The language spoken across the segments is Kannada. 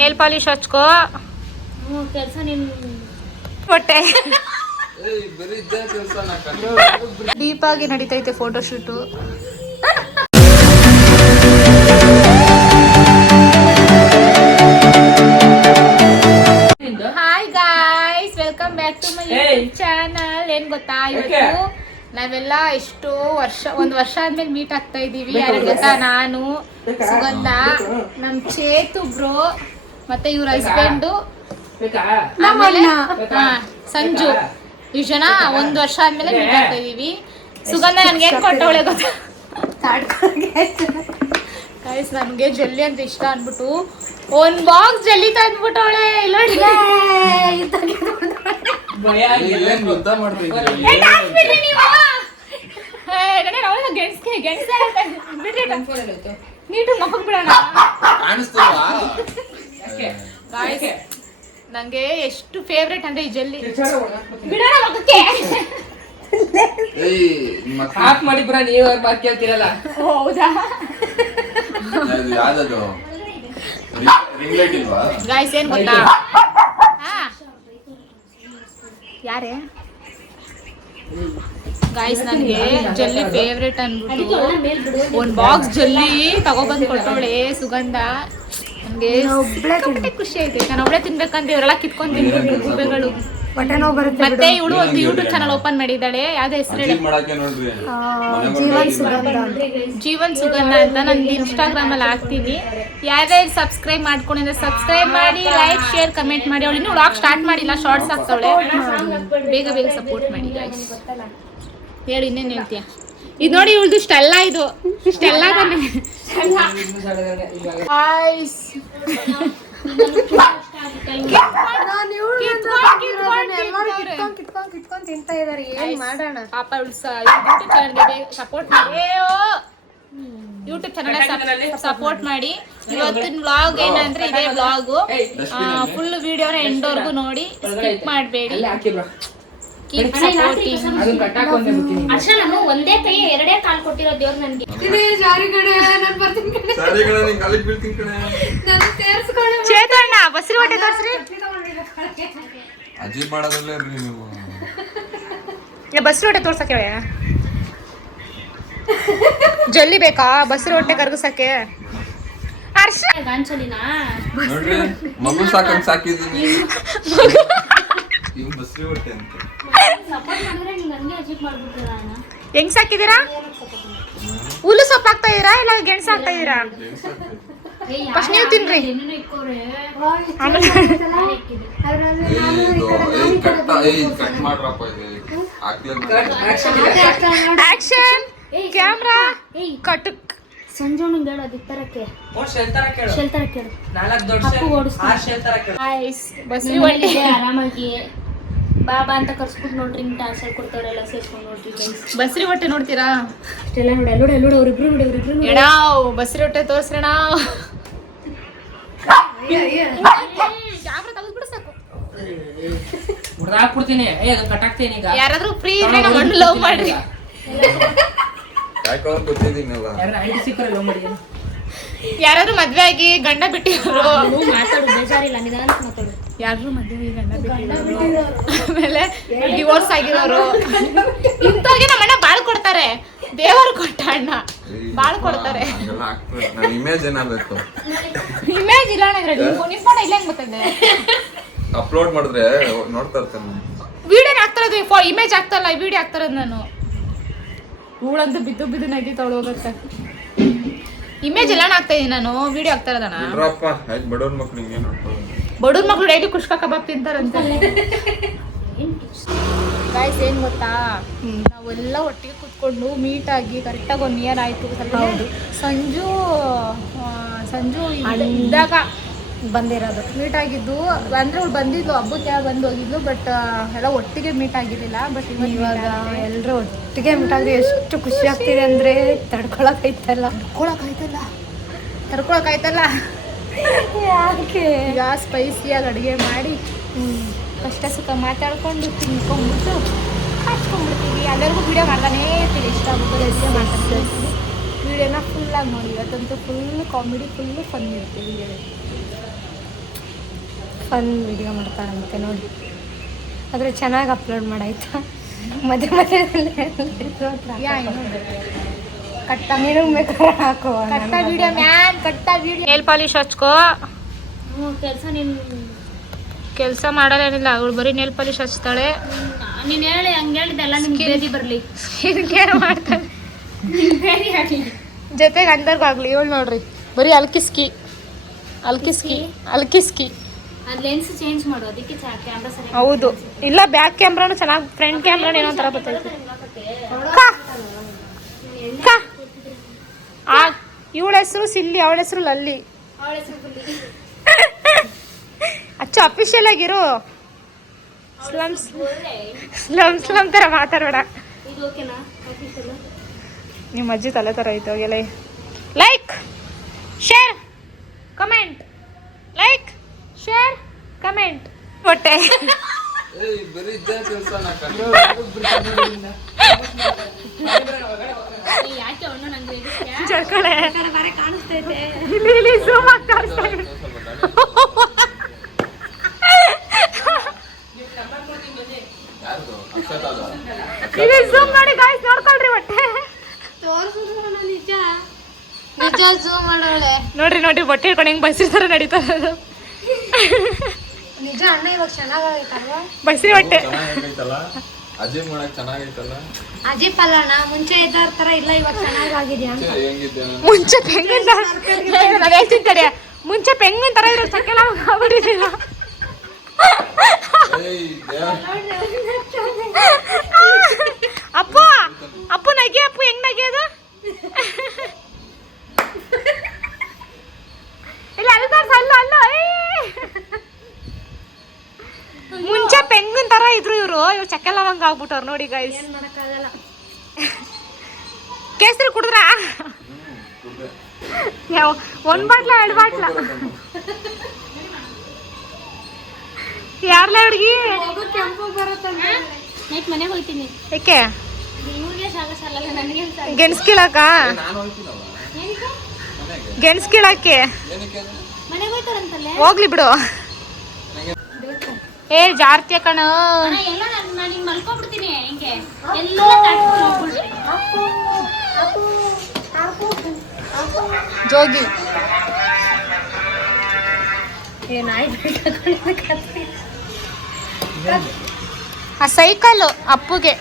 ನೇಲ್ ಪಾಲಿಶ್ ಹಚ್ಕೋ ಕೆಲಸ ನೀನು ಹೊಟ್ಟೆ ಡೀಪ್ ಆಗಿ ನಡೀತೈತೆ photo shoot. Hi guys, welcome back to my YouTube channel. ಏನ್ ಗೊತ್ತಾ, ಇವತ್ತು ನಾವೆಲ್ಲ ಎಷ್ಟೋ ಒಂದು ವರ್ಷ ಆದ್ಮೇಲೆ ಮೀಟ್ ಆಗ್ತಾ ಇದೀವಿ. ಯಾರು ಗೊತ್ತಾ, ನಾನು, ಸುಗಂಧ, ನಮ್ ಚೇತು ಬ್ರೋ, ಮತ್ತೆ ಇವ್ರ ಹಸ್ಬೆಂಡು, ಸಂಜು. ಇಷ್ಟು ಜನ ಒಂದು ವರ್ಷ ಆದ್ಮೇಲೆ ಮೀಟ್ ಆಗ್ತಾ ಇದೀವಿ. ಸುಗಂಧ ನನ್ಗೆ ಏನ್ ಕೊಟ್ಟವಳೆ ಗೊತ್ತಾ, ಗೈಸ್ ನನ್ಗೆ ಜಲ್ಲಿ ಅಂತ ಇಷ್ಟ ಅನ್ಬಿಟ್ಟು ಒಂದ್ ಬಾಕ್ಸ್ ಜಲ್ಲಿ ತಂದ್ಬಿಟ್ಟವಳೆ. ಇಲ್ಲ ನೀಟು ಮಕ್ಕಳು ಬಿಡೋಣ. ನಂಗೆ ಎಷ್ಟು ಫೇವ್ರೇಟ್ ಅಂದ್ರೆ ಈ ಜಲ್ಲಿ. ಬಿಡೋಣ ಮಗಕ್ಕೆ ಮಾಡಿ ಬಿಡ, ನೀವು ಬಾಕಿ ಕೇಳ್ತಿರಲ್ಲ. ಹೌದಾ ಗಾಯ್ಸ್, ಏನ್ ಗೊತ್ತಾ, ಯಾರೇ ಗಾಯ್ಸ್, ನನಗೆ ಜಲ್ಲಿ ಫೇವ್ರೇಟ್ ಅನ್ಬಿಟ್ಟು ಒಂದ್ ಬಾಕ್ಸ್ ಜಲ್ಲಿ ತಗೊಬಂದ್ ಕೊಟ್ಟವಳೆ ಸುಗಂಧ. ನನ್ಗೆ ಖುಷಿ ಐತೆ. ನಾನು ಒಬ್ಳೆ ತಿನ್ಬೇಕಂತ ಇವರೆಲ್ಲ ಕಿತ್ಕೊಂಡ್ ತಿನ್ಬಿಟ್ಟು ಗುಬ್ಬೆಗಳು. ಮತ್ತೆ ಇವಳು ಒಂದು ಯೂಟ್ಯೂಬ್ ಚಾನಲ್ ಓಪನ್ ಮಾಡಿದ್ದಾಳೆ. ಯಾವ್ದು ಹೆಸರು ಹೇಳಿ? ಜೀವನ್ ಸುಗಂಧ ಅಂತ. ನಂದು ಇನ್ಸ್ಟಾಗ್ರಾಮ್ ಅಲ್ಲಿ ಹಾಕ್ತೀನಿ. ಯಾರ್ಯಾರು ಸಬ್ಸ್ಕ್ರೈಬ್ ಮಾಡ್ಕೊಂಡಿದ್ರೆ ಸಬ್ಸ್ಕ್ರೈಬ್ ಮಾಡಿ, ಲೈಕ್, ಶೇರ್, ಕಮೆಂಟ್ ಮಾಡಿ. ಅವಳು ಇನ್ನೂ ವ್ಲಾಗ್ ಸ್ಟಾರ್ಟ್ ಮಾಡಿಲ್ಲ, ಶಾರ್ಟ್ಸ್ ಹಾಕ್ತಾವಳೆ. ಬೇಗ ಬೇಗ ಸಪೋರ್ಟ್ ಮಾಡಿ ಗೈಸ್. ಹೇಳಿ, ಇನ್ನೇನು ಹೇಳ್ತೀಯ? ಇದು ನೋಡಿ, ಇವಳ್ದು ಇಷ್ಟೆಲ್ಲ, ಇದು ಇಷ್ಟೆಲ್ಲ ತಾನೆ. ಕಿತ್ಕೊಂಡ್ ತಿಂತಾ ಇದಾರೆ. ಏನ್ ಮಾಡೋಣ ಪಾಪ. ಯೂಟ್ಯೂಬ್ ಚಾನಲ್ಗೆ ಸಪೋರ್ಟ್ ಮಾಡಿ, ಯೂಟ್ಯೂಬ್ ಚಾನಲ್ ಸಪೋರ್ಟ್ ಮಾಡಿ. ಇವತ್ತಿನ ವ್ಲಾಗ್ ಏನಂದ್ರೆ ಇದೇ ವ್ಲಾಗು. ಫುಲ್ ವಿಡಿಯೋನ ಎಂಡ್ವರೆಗೂ ನೋಡಿ, ಸ್ಕಿಪ್ ಮಾಡಬೇಡಿ. ನಾನು ಒಂದೇ ಕೈ ಎರಡೇ ಕಾಲ್ ಕೊಟ್ಟಿರೋ ದೇವ್ರು ನನ್ಗೆ. ಚೇತಣ್ಣ ಬಸ್ರಿ ಹೊಟ್ಟೆ ತೋರ್ಸ್ರಿ. ಬಸ್ರಿ ಹೊಟ್ಟೆ ತೋರ್ಸಕ್ಕೆ ಜಲ್ಲಿ ಬೇಕಾ? ಬಸ್ರಿ ಹೊಟ್ಟೆ ಕರ್ಗಸಕ್ಕೆ ಗಾಂಚಲಿನಾ ಮಗು ಸಾಕಂಗ್ ಸಾಕಿದೀನಿ. ಹೆಂಗ್ ಸಾಕಿದೀರಾ? ಹುಲ್ಲು ಸೊಪ್ಪು ಹಾಕ್ತಾ ಇದೀರಾ ಇಲ್ಲ ಗೆಣಸು ಹಾಕ್ತಾ ಇದೀರಾ? ಫಸ್ಟ್ ನೀವು ತಿನ್ರಿ. Action camera cut. ಸಂಜೋಣಿಂಗ್ ಹೇಳು, ಅದಿಕ್ ತರಕ್ಕೆ ಶೆಲ್ತರ ಕೇಳು. ಆರಾಮಾಗಿ ಬಾಬಾ ಅಂತ ಕರ್ಸ್ಬಿಟ್ಟು ನೋಡ್ರಿ. ಟಾರ್ಚರ್ ಕೊಡ್ತಾವ್ರೆಲ್ಲ ಸೇರ್ಸ್ಕೊಂಡು ನೋಡ್ರಿ. ಬಸ್ರಿ ಹೊಟ್ಟೆ ನೋಡ್ತೀರಾ? ಅಷ್ಟೆಲ್ಲ ನೋಡಿ. ಅಲ್ಲೋಡ ಅಲ್ಲೋಡ ಅವ್ರಿಬ್ರು ನೋಡಿ, ಅವ್ರಿಬ್ರು ಎಡಾವ್ ಬಸ್ರಿ ಹೊಟ್ಟೆ ತೋರ್ಸ್ರಣ. ಕ್ಯಾಮ್ರಾ ತೆಗೆದ್ಬಿಡು ಸಾಕು. ಹುಡ್ದಾಕ್ಬಿಡ್ತೀನಿ, ಕಟ್ಟಾಕ್ತೀನಿ. ಯಾರಾದ್ರೂ ಫ್ರೀ ಇದ್ರೆ ನಮ್ಮ ಲವ್ ಮಾಡ್ರಿ. ಯಾರಾದ್ರೂ ಮದ್ವೆ ಆಗಿ ಗಂಡ ಬಿಟ್ಟಿರೋರು ಮಾತಾಡು, ಬೇಜಾರಿಲ್ಲ, ನಿಧಾನ ಮಾತಾಡು. ಯಾರು ಮದ್ವೆ ಗಂಡ ಬಿಟ್ಟಿರೋರು, ಆಮೇಲೆ ಡಿವೋರ್ಸ್ ಆಗಿರೋರು, ಇಂಥವ್ರಿಗೆ ನಮ್ಮಣ್ಣ ಬಾಳ್ ಕೊಡ್ತಾರೆ. ದೇವರು ಕೊಟ್ಟ ಅಣ್ಣ ಬಾಳ್ ಕೊಡ್ತಾರೆ. ಇಮೇಜ್ ಏನಾಗಬೇಕು? ಇಮೇಜ್ ಇಲ್ಲ ನಿಮ್ ಫೋನ್ ಇಲ್ಲ ಗೊತ್ತದೆ. ಅಪ್ಲೋಡ್ ಮಾಡಿದ್ರೆ ನೋಡ್ತಾ ಇರ್ತೇನೆ. ವಿಡಿಯೋ ಆಗ್ತಾ ಇರೋದು, ಇಮೇಜ್ ಆಗ್ತಾ ಇಲ್ಲ, ವಿಡಿಯೋ ಆಗ್ತಾ ಇರೋದು. ನಾನು ಹೂಳಂತ ಬಿದ್ದು ಬಿದ್ದು ನದಿ ತೊಳೋಗತ್ತೆ. ಇಮೇಜ್ ಎಲ್ಲ ಆಗ್ತಾ ಇದೀನಿ ನಾನು, ವಿಡಿಯೋ ಆಗ್ತಾ ಇರೋದಣ್ಣ. ಬಡವ್ರ ಮಕ್ಳಿಗೆ ಬಡವ್ರ ಮಕ್ಳು ಡೈಲಿ ಕುಷ್ಕ ಕಬಾಬ್ ತಿಂತಾರಂತ. ಗಾಯ್ಸ್, ಏನ್ ಗೊತ್ತಾ, ನಾವೆಲ್ಲ ಒಟ್ಟಿಗೆ ಕುತ್ಕೊಂಡು ಮೀಟ್ ಆಗಿ ಕರೆಕ್ಟಾಗಿ 1 ಇಯರ್ ಆಯ್ತು. ಸಂಜು ಇದ್ದಾಗ ಬಂದಿರೋದು ಮೀಟ್ ಆಗಿದ್ದು. ಅಂದ್ರೆ ಅವ್ಳು ಬಂದಿದ್ಲು ಹಬ್ಬಕ್ಕೆ, ಬಂದು ಹೋಗಿದ್ಲು. ಬಟ್ ಎಲ್ಲ ಒಟ್ಟಿಗೆ ಮೀಟ್ ಆಗಿರ್ಲಿಲ್ಲ. ಬಟ್ ಇವಾಗ ಎಲ್ಲರೂ ಒಟ್ಟಿಗೆ ಮೀಟ್ ಆದ್ರೆ ಎಷ್ಟು ಖುಷಿ ಆಗ್ತಿದೆ ಅಂದ್ರೆ ತಡ್ಕೊಳಕಾಯ್ತಲ್ಲ. ಯಾಕೆ ಈಗ ಸ್ಪೈಸಿಯಾಗಿ ಅಡುಗೆ ಮಾಡಿ ಕಷ್ಟ ಸುಖ ಮಾತಾಡ್ಕೊಂಡು ತಿನ್ಕೊಂಡ್ಬಿಟ್ಟು ಹಚ್ಕೊಂಡ್ಬಿಡ್ತೀವಿ. ಎಲ್ಲರಿಗೂ ವಿಡಿಯೋ ಮಾಡ್ತಾನೆ ಇರ್ತೀವಿ. ಇಷ್ಟ ಆಗುತ್ತೆ ಮಾಡ್ತಾನೆ ವಿಡಿಯೋನ ಫುಲ್ಲಾಗಿ ನೋಡಿ. ಇವತ್ತಂತೂ ಫುಲ್ ಕಾಮಿಡಿ, ಫುಲ್ ಫನ್ ಇರುತ್ತೆ ವಿಡಿಯೋದಲ್ಲಿ. ಫನ್ ವಿಡಿಯೋ ಮಾಡ್ತಾರಂತೆ ನೋಡಿ. ಆದರೆ ಚೆನ್ನಾಗಿ ಅಪ್ಲೋಡ್ ಮಾಡಾಯ್ತಾ? ಮಧ್ಯೆ ಮಧ್ಯದಲ್ಲಿ ಕಟ್ಟ ನೀನು ಬೇಕಾದ್ರೆ ಹಾಕುವ ಕಟ್ಟ ವಿಡಿಯೋ ಮ್ಯಾನ್, ಕಟ್ಟ ವಿಡಿಯೋ. ನೇಲ್ ಪಾಲಿಶ್ ಹಚ್ಕೋ. ಕೆಲಸ ನೀನು ಕೆಲಸ ಮಾಡಲೇನಿಲ್ಲ ಅವಳು, ಬರೀ ನೇಲ್ ಪಾಲಿಶ್ ಹಚ್ತಾಳೆ. ನೀನು ಹೇಳಿ ಹಂಗೆ ಹೇಳಿದ್ದೆಲ್ಲ ನಿಮ್ಗೆ ಬೇದಿ ಬರಲಿ. ಸ್ಕಿನ್ ಕೇರ್ ಮಾಡ್ತಾಳೆ ಜೊತೆಗೆ ಅಂದರ್ಗಾಗ್ಲಿ. ಇವಳು ನೋಡ್ರಿ ಬರೀ ಅಲ್ಕಿಸ್ಕಿ ಅಲ್ಕಿಸ್ಕಿ ಅಲ್ಕಿಸ್ಕಿ. ಅದು ಲೆನ್ಸ್ ಚೇಂಜ್ ಮಾಡು, ಅದಕ್ಕೆ ಕ್ಯಾಮ್ರಾ ಸರಿ. ಹೌದು, ಇಲ್ಲ ಬ್ಯಾಕ್ ಕ್ಯಾಮ್ರಾನು ಚೆನ್ನಾಗಿ, ಫ್ರಂಟ್ ಕ್ಯಾಮ್ರಾನು ಏನೋ ಥರ ಬರ್ತೈತೆ. ಇವಳ ಹೆಸರು ಸಿಲ್ಲಿ, ಅವಳ ಹೆಸರು ಲಲ್ಲಿ. ಅಚ್ಚು ಅಫಿಷಿಯಲ್ ಆಗಿರು. ಸ್ಲಮ್ ಸ್ಲಮ್ ಸ್ಲಮ್ ಥರ ಮಾತಾಡಬೇಡ. ಇದು ಓಕೆನಾ? ನಿಮ್ಮ ಅಜ್ಜಿ ತಲೆ ಥರ ಐತೆ. ಹೋಗಿಲ್ಲ. Like share comment, like share comment. ಹೊಟ್ಟೆ ಬರೀ ಇದ್ದೇ ಕೆಲಸ ಯಾಕೆ ಅಣ್ಣ ನಂಗೆ ಜರ್ಕಳೆ ಬರೀ ಕಾಣಿಸ್ತೈತೆ. ಇಲ್ಲಿ ಝೂಮ್ ಆಗಿ ಕಾಣಿಸ್ತಾ ಇದೆ. ಇಲ್ಲಿ ಝೂಮ್ ಮಾಡಿ ಗಾಯ್ಸ್, ನೋಡ್ಕೊಳ್ರಿ ಹೊಟ್ಟೆ. ನಿಜ ನಿಜ ಝೂಮ್ ಮಾಡೋಳೆ ನೋಡ್ರಿ ನೋಡ್ರಿ ಹೊಟ್ಟೆ ಹಿಡ್ಕೊಂಡು ಹೆಂಗ್ ಬಸ್ರಿ ಥರ ನಡೀತದ. ನಿಜ ಅಣ್ಣ ಇವಾಗ ಚೆನ್ನಾಗೈತಲ್ವಾ? ಬಸ್ರಿ ಹೊಟ್ಟೆ. ಚೆನ್ನಾಗೈತಲ್ಲ, ಅಜೀವ್ ಮಾಡಕ್ ಚೆನ್ನಾಗೈತಲ್ಲ. ಅಜಿಪ್ ಅಲ್ಲಣ್ಣ, ಮುಂಚೆ ಇದ್ದಾರ ತರ ಇಲ್ಲ, ಇವಾಗ ಚೆನ್ನಾಗಿದ್ಯಾ ಅಂತ. ಹೆಂಗಿದ್ದೆ ನಾನು? ಮುಂಚೆ ಪೆಂಗನ್ ನಾನು ಹೇಳ್ತೀನಿ ತಡೆ. ಮುಂಚೆ ಪೆಂಗನ್ ತರ ಇರೋ ಚಕ್ಕೆಲ್ಲ ಆಗ್ಬಿಟ್ಟಿಲ್ಲ. ಏಯ್ ದೇವ, ಅಪ್ಪು ಅಪ್ಪು ನಗಿ, ಅಪ್ಪು ಹೆಂಗ್ ನಗಿಯೋದು? ಇಲ್ಲ ಅಲ್ಲ ಅಲ್ಲ ಅಲ್ಲ. ಮುಂಚೆ ಪೆಂಗನ್ ತರ ಇದ್ರು ಇವ್ರು ಚಕ್ಕೆಲ್ಲ ಹಂಗ ಆಗ್ಬಿಟ್ಟವ್ರು ನೋಡಿ ಗೈಸ್. ಏನ್ ಮಾಡಕ್ಕಾಗಲ್ಲ. ಕೇಸರಿ ಕುಡಿದ್ರ ಒಂದ್ ಬಾಟ್ಲ ಎರಡು ಬಾಟ್ಲ ಯಾರ್ಲ ಹುಡುಗಿ? ಕೆಂಪು ಬರುತ್ತಂತೆ. ನೈಟ್ ಮನೆಗೆ ಹೋಗ್ತೀನಿ. ಏಕೆ ಇವ್ರಿಗೆ ಸಾಲ ಸಾಲಲ್ಲ, ನನಗೆ ಸಾಲ. ಗೆಣಸ್ ಕೀಳಾಕ? ನಾನು ಹೋಗ್ತೀನಲ್ಲ ಮನೆಗೆ. ಗೆಣಸ್ ಕೀಳಾಕೆ ಏನಕ್ಕೆ ಅಂದ್ರೆ? ಮನೆಗೆ ಹೋಗ್ತಾರಂತಲ್ಲೇ. ಹೋಗ್ಲಿ ಬಿಡು. ಏ ಜಾರ್ತಿಯ ಕಣ. ಎಲ್ಲ ನಾನು ಹಿಂಗೆ ಮಲ್ಕೊಂಡ್ಬಿಡ್ತೀನಿ. ಹಿಂಗೆ ಎಲ್ಲ ತಾಟ್ಕೊಂಡು ಹೋಗ್ಬಿಡ್ರಿ. ಜೋಗಿ ಆ ಸೈಕಲ್ ಅಪ್ಪುಗೆ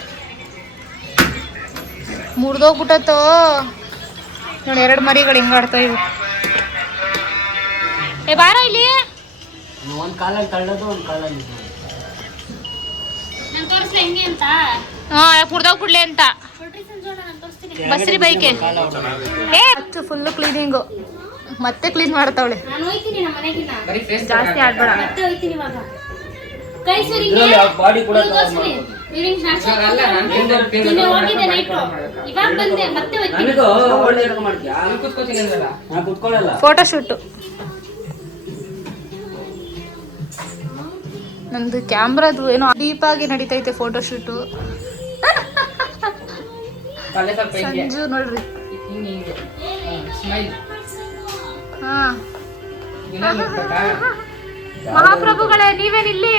ಮುರಿದೋಗ್ಬಿಟ್ಟತ್ತು ನೋಡಿ. ಎರಡು ಮರಿಗಳು ಹಿಂಗ ಆಡ್ತಾ ಇವು. ಏ ಬಾರ ಇಲ್ಲಿ. ಒಂದ್ ಕಾಲಲ್ಲಿ ತಳ್ಳೋದು, ಒಂದ್ ಕಾಲಲ್ಲಿ ನಾನು ತೋರಿಸ್ಲಿ ಹೆಂಗೆ ಅಂತ. ಹಾ ಮುರಿದೋಗ್ಬಿಡ್ಲಿ ಅಂತ ಕೊಟ್ರಿ ಸಂಜೋಣ, ನಾನು ತೋರಿಸ್ತೀನಿ. ಬಸ್ರಿ ಬೈಕೆ. ಏ ಫುಲ್ ಕ್ಲೀನಿಂಗು ಮತ್ತೆ ಕ್ಲೀನ್ ಮಾಡ್ತಾವಳೆ. ನಾನು ಹೋಗ್ತೀನಿ ನಮ್ಮ ಮನೆಗಿನ್ನ. ಬರೀ ಫೇಸ್ ಜಾಸ್ತಿ ಆಡ್ಬೇಡ. ಮತ್ತೆ ಹೋಗ್ತೀನಿ ಇವಾಗ. ಕೈ ಸರಿ ಬಾಡಿ ಕೂಡ ಈವ್ನಿಂಗ್ ಸ್ನಾಕ್ಸ್ ಅಲ್ಲ, ನಾನು ನಿನ್ನೆ ಹೋಗಿದ್ದೆ ನೈಟು. ಇವಾಗ ಬಂದೆ, ಮತ್ತೆ ಹೋಗ್ತೀನಿ. ಕೂತ್ಕೋತೀನಿ ಅಂದ್ರಲ್ಲ, ನಾನು ಕೂತ್ಕೊಳ್ಳಲ್ಲ. ಫೋಟೋ ಶೂಟು ನಮ್ದು ಕ್ಯಾಮ್ರಾದು ಏನೋ ಡೀಪ್ ಆಗಿ ನಡೀತೈತೆ ಫೋಟೋ ಶೂಟು. ತಲೆ ಸ್ವಲ್ಪ ಹಿಂಗೆ ಸಂಜು ನೋಡ್ರಿ. ಹಿಂಗೆ ಹಿಂಗೆ ಸ್ಮೈಲ್. ಹಾ ದಿನ ನೋಡ್ಬೇಕಾ? ಮಹಾಪ್ರಭುಗಳೇ ನೀವೇನಿಲ್ಲಿ?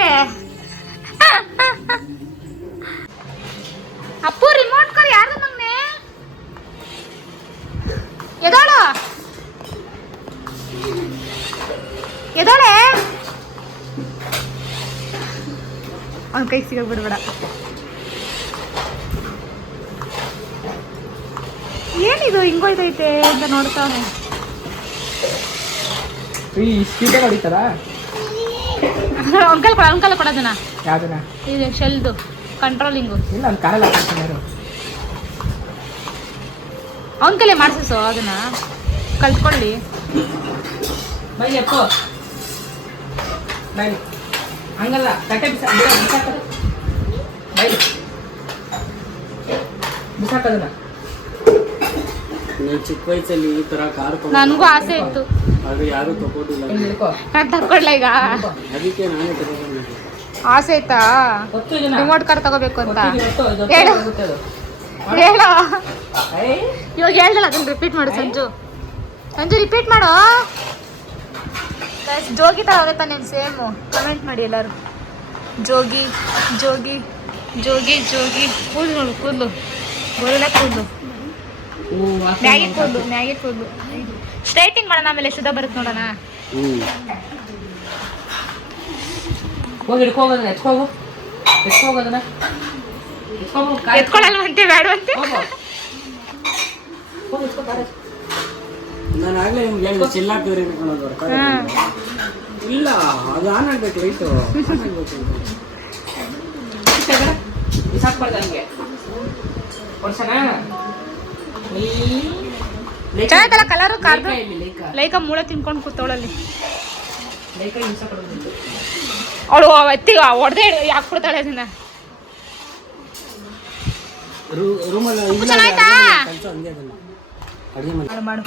ಅಪ್ಪು ರಿಮೋಟ್ ಕರ್ ಯಾರ್ದು ಮಗ್ನೆ? ಎದೋಳು ಎದೋಳೆ. ಅವ್ನ ಕೈಗೆ ಸಿಗಕ್ ಬಿಡ್ಬೇಡ. ಏನಿದು ಹಿಂಗೋಯ್ತೈತೆ ಅಂತ ನೋಡ್ತಾವನೆ. ಸ್ಪೀಡಾಗಿ ಹೊಡಿತಾರ? ಅಂಕಲ್ ಕೊಡೋದನ್ನ ಯಾವ್ದನ್ನ? ಇದು ಶೆಲ್ದು ಕಂಟ್ರೋಲಿಂಗು. ಇಲ್ಲ, ಒಂದು ಕಾರಲ್ಲಿ ಹಾಕ್ತಾರೆ. ಅವನ ಕೈಲೇ ಮಾಡಿಸು ಅದನ್ನ ಕಲ್ತ್ಕೊಳ್ಳಿ. ಬೈ ಅಪ್ಪ, ಬೈ. ಹಂಗಲ್ಲ, ತಟ್ಟೆ ಬೈ ಬಿಸಾಕದನ್ನ. ಚಿಕ್ಕ ವಯಸ್ಸಲ್ಲಿ ಈ ತರ ಕಾರ್ ನನಗೂ ಆಸೆ ಇತ್ತು, ಅದು ಯಾರು ತಗೋದಿಲ್ಲ. ನಾನು ತಗೊಳ್ಳ ಈಗ. ಅದಕ್ಕೆ ನಾನೇ ತಗೊಂಡೆ. ಆಸೆ ಆಯ್ತಾ ರಿಮೋಟ್ ಕಾರ್ ತಗೋಬೇಕು ಅಂತ ಹೇಳು. ಹೇಳು ಏ ಇವಾಗ ಹೇಳ್ದಲ್ಲ ಅದನ್ನ ರಿಪೀಟ್ ಮಾಡು ಸಂಜು. ಸಂಜು ರಿಪೀಟ್ ಮಾಡು. Guys, ಜೋಗಿ ಥರ ಆಗುತ್ತಾ ನೀನು ಸೇಮು? ಕಮೆಂಟ್ ಮಾಡಿ ಎಲ್ಲರೂ. ಜೋಗಿ ಜೋಗಿ ಜೋಗಿ ಜೋಗಿ. ಕೂದಲು ನೋಡು, ಕೂದಲು ಗೋರಿಲ್ಲ ಕೂದಲು, ಮ್ಯಾಗಿ ಕೂದಲು, ಮ್ಯಾಗಿ ಕೂದಲು. ಸ್ಟ್ರೈಟಿಂಗ್ ಮಾಡೋಣ, ಆಮೇಲೆ ಶುದ್ಧ ಬರುತ್ತೆ ನೋಡೋಣ. ಹೋಗಿ ಹಿಡ್ಕೋಗೋದನ್ನ ಎತ್ಕೋಗು, ಎತ್ಕೋಗೋದನ್ನ ಎತ್ಕೋಗು. ಎತ್ಕೊಳ್ಳಲ್ವಂತೆ, ಬೇಡವಂತೆ. ಹೋಗಿ ಎತ್ಕೋ ಕಾಲೇಜ್. ನಾನು ಆಗ್ಲೇ ನಿಮ್ಗೆ ಹೇಳಿದೆ ಚಿಲ್ಲಾಕಿದ್ರೆ ಇಲ್ಲ, ಅದು ಆನ್ ಆಗ್ಬೇಕು ಲೈಟು. ಬಿಸಾಕ್ಬಾರ್ದು ಹಂಗೆ. ಕೊಡ್ಸಣ? ಚೆನ್ನಾಗಲ್ಲ ಕಲರು ಕಾರ್ದು. ಲೈಕ ಲೈಕ ಮೂಳೆ ತಿನ್ಕೊಂಡು ಕೂತವಳಲ್ಲಿ. ಲೈಕ ಹಿಂಸೆ ಕೊಡೋದು. ಅವಳು ಎತ್ತಿಗೆ ಹೊಡೆದೇ ಹಾಕ್ಬಿಡ್ತಾಳೆ ಅದನ್ನ. ರೂಮಲ್ಲಿ ಉಪ್ಪು ಚೆನ್ನಾಯ್ತಾ? ಕೆಲಸ ಹಂಗೆ ಅದನ್ನು ಅಡುಗೆ ಮಾಡಿ ಮಾಡು ಮಾಡು.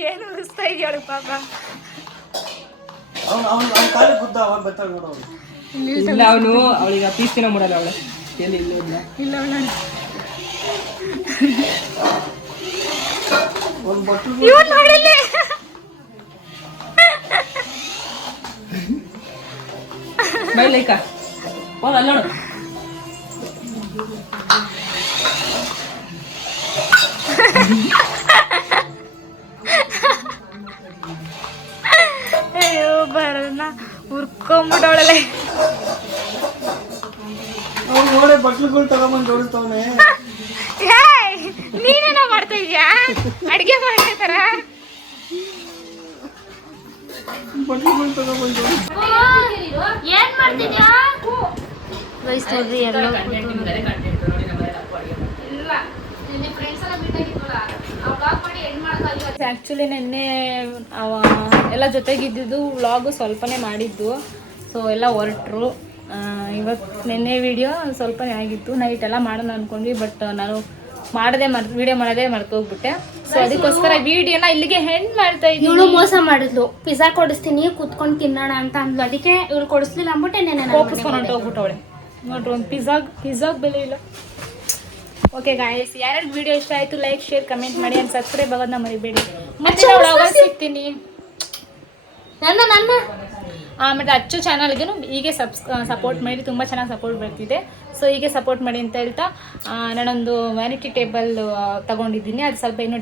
ಏನು ಉಳಿಸ್ತಾ ಇದೆಯಾಳು ಪಾಪ. ಅವ್ನು ಕಾಲಿಗೆ ಗುದ್ದ ಅವಾಗ ಬರ್ತಾಳೆ ನೋಡು ಅವನು. ಇಲ್ಲ ಅವನು ಅವಳಿಗೆ ಪೀಸ್ ತಿನ್ನೋ ಮಾಡಲ್ಲ ಅವಳು. ಎಲ್ಲಿ ಇಲ್ಲ ಇಲ್ಲ ಅವಳು ಒಂದು ಬಟ್ಲು ಇವನ್ ನೋಡಿಲ್ಲಿ. ಬೈ ಲೈಕ ಹೋದ ಅಲ್ಲ ನೋಡು. ಅಯ್ಯೋ ಬರೋಣ ಹುರ್ಕೊಂಬಿಟ್ಟವಳಲ್ಲ. ಅವ್ನು ನೋಡೇ ಬಟ್ಲುಗಳು ತಗೊಂಬಂದು ಜೋಡಿಸ್ತವನೆ. ನೀನೇನೋ ಮಾಡ್ತಾ ಇದೀಯಾ? ಅಡ್ಗೆ ಮಾಡ್ತಾರ ಬಟ್ಲುಗಳು ತಗೊಂಬಂದು ಏನ್ ಮಾಡ್ತಿದ್ಯಾ? ನೋಡ್ರಿ ಎಲ್ಲ ಆ್ಯಕ್ಚುಲಿ ನಿನ್ನೆ ಎಲ್ಲ ಜೊತೆಗಿದ್ದಿದ್ದು ವ್ಲಾಗು ಸ್ವಲ್ಪನೇ ಮಾಡಿದ್ದು. ಸೊ ಎಲ್ಲ ಹೊರಟ್ರು. ಇವತ್ತು ನಿನ್ನೆ ವಿಡಿಯೋ ಸ್ವಲ್ಪನೇ ಆಗಿತ್ತು. ನೈಟ್ ಎಲ್ಲ ಮಾಡೋಣ ಅಂದ್ಕೊಂಡ್ವಿ, ಬಟ್ ನಾನು ವಿಡಿಯೋ ಮಾಡೋದೇ ಮರ್ತೋಗ್ಬಿಟ್ಟೆ. ಸೊ ಅದಕ್ಕೋಸ್ಕರ ವಿಡಿಯೋನ ಇಲ್ಲಿಗೆ ಹೆಂಡ್ ಮಾಡ್ತಾ ಇವಳು ಇದ್ದೀನಿ. ಮೋಸ ಮಾಡಿದ್ಲು. ಪಿಜ್ಜಾ ಕೊಡಿಸ್ತೀನಿ ಕುತ್ಕೊಂಡು ತಿನ್ನೋಣ ಅಂತ ಅಂದ್ಲು. ಅದಕ್ಕೆ ಇವಳು ಕೊಡಿಸ್ಲಿಲ್ಲ ಅಂದ್ಬಿಟ್ಟೆ ನೆನೆ ಕೋಪಿಸ್ಕೊಂಡು ಹೊಂಟೋಗ್ಬಿಟ್ಟವಳೆ ನೋಡ್ರಿ. ಒಂದು ಪಿಜ್ಜಾಗ್ ಬೆಲೆ ಇಲ್ಲ. ಓಕೆ ಗಾಯ್ಸ್, ಯಾರ್ಯಾರು ವಿಡಿಯೋ ಇಷ್ಟ ಆಯಿತು ಲೈಕ್ ಶೇರ್ ಕಮೆಂಟ್ ಮಾಡಿ ಆ್ಯಂಡ್ ಸಬ್ಸ್ಕ್ರೈಬ್ ಆಗೋದನ್ನ ಮರಿಬೇಡಿ. ಮತ್ತೆ ವ್ಲಾಗಲ್ಲಿ ಸಿಗ್ತೀನಿ. ನನ್ನ ಮತ್ತು ಅಚ್ಚು ಚಾನಲ್ಗೆ ಹೀಗೆ ಸಪೋರ್ಟ್ ಮಾಡಿ, ತುಂಬ ಚೆನ್ನಾಗಿ ಸಪೋರ್ಟ್ ಬರ್ತಿದೆ. ಸೊ ಹೀಗೆ ಸಪೋರ್ಟ್ ಮಾಡಿ ಅಂತ ಹೇಳ್ತಾ ನಾನೊಂದು ವ್ಯಾನಿಟಿ ಟೇಬಲ್ ತಗೊಂಡಿದ್ದೀನಿ. ಅದು ಸ್ವಲ್ಪ ಇನ್ನೂ